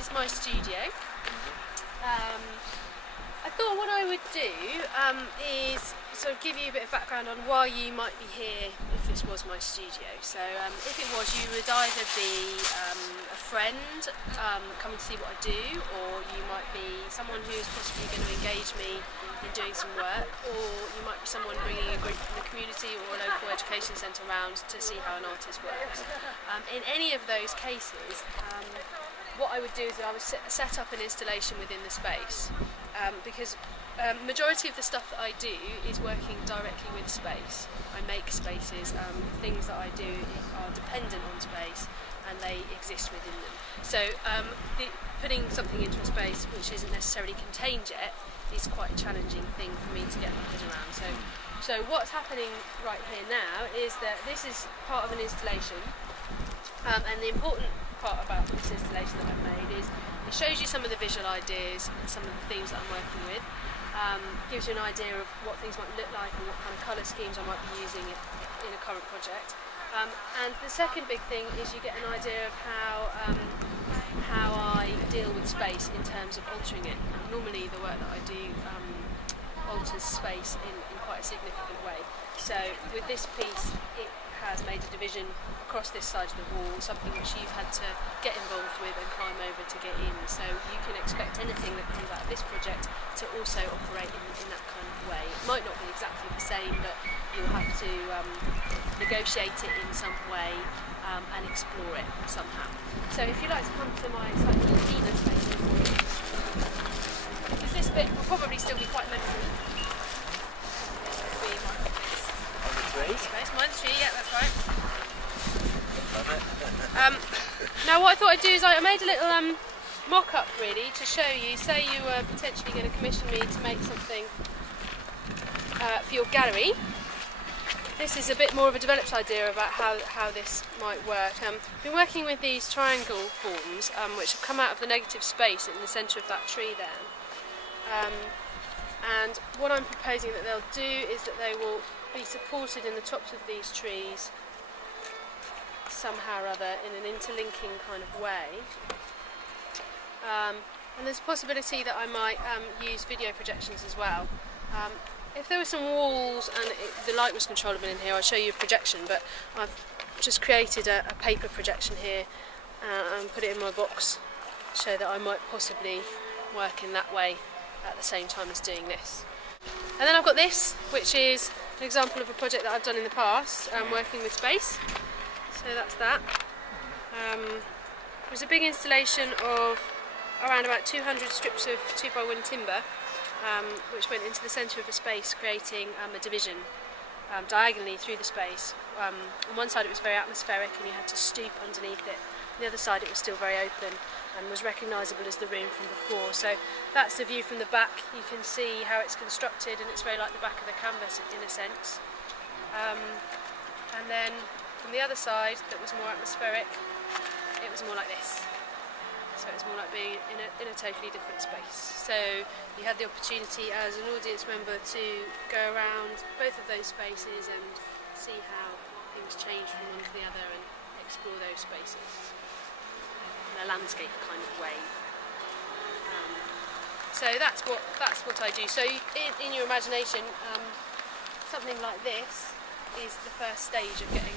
is my studio. I thought what I would do is sort of give you a bit of background on why you might be here if this was my studio. So if it was, you would either be a friend coming to see what I do, or you might be someone who is possibly going to engage me in doing some work, or you might be someone bringing a group from the community or a local education centre around to see how an artist works. In any of those cases, what I would do is I would set up an installation within the space, because majority of the stuff that I do is working directly with space. I make spaces, things that I do are dependent on space and they exist within them. So putting something into a space which isn't necessarily contained yet is quite a challenging thing for me to get my head around. So what's happening right here now is that this is part of an installation, and the important part about this installation that I've made is it shows you some of the visual ideas and some of the themes that I'm working with, gives you an idea of what things might look like and what kind of colour schemes I might be using in a current project. And the second big thing is you get an idea of how I deal with space in terms of altering it. Normally the work that I do alters space in quite a significant way. So with this piece, it has made a division across this side of the wall, something which you've had to get involved with and climb over to get in. So you can expect anything that comes out of this project to also operate in that kind of way. It might not be exactly the same, but you'll have to negotiate it in some way and explore it somehow. So if you'd like to come to my slightly cleaner space, because this bit will probably still be quite messy. Space, mine's tree, yeah, that's right. Now what I thought I'd do is I made a little mock-up really to show you, say you were potentially going to commission me to make something for your gallery. This is a bit more of a developed idea about how this might work. I've been working with these triangle forms which have come out of the negative space in the centre of that tree there. And what I'm proposing that they'll do is that they will be supported in the tops of these trees somehow or other in an interlinking kind of way. And there's a possibility that I might use video projections as well. If there were some walls and the light was controllable in here, I'll show you a projection, but I've just created a paper projection here and put it in my box to show that I might possibly work in that way at the same time as doing this. And then I've got this, which is an example of a project that I've done in the past, working with space. So that's that. It was a big installation of around about 200 strips of 2x1 timber, which went into the centre of the space, creating a division diagonally through the space. On one side it was very atmospheric and you had to stoop underneath it. On the other side it was still very open and was recognisable as the room from before. So that's the view from the back. You can see how it's constructed, and it's very like the back of the canvas in a sense. And then from the other side, that was more atmospheric, it was more like this. So it was more like being in a totally different space. So you had the opportunity as an audience member to go around both of those spaces and see how things change from one to the other and explore those spaces in a landscape kind of way. So that's what I do. So in your imagination, something like this is the first stage of getting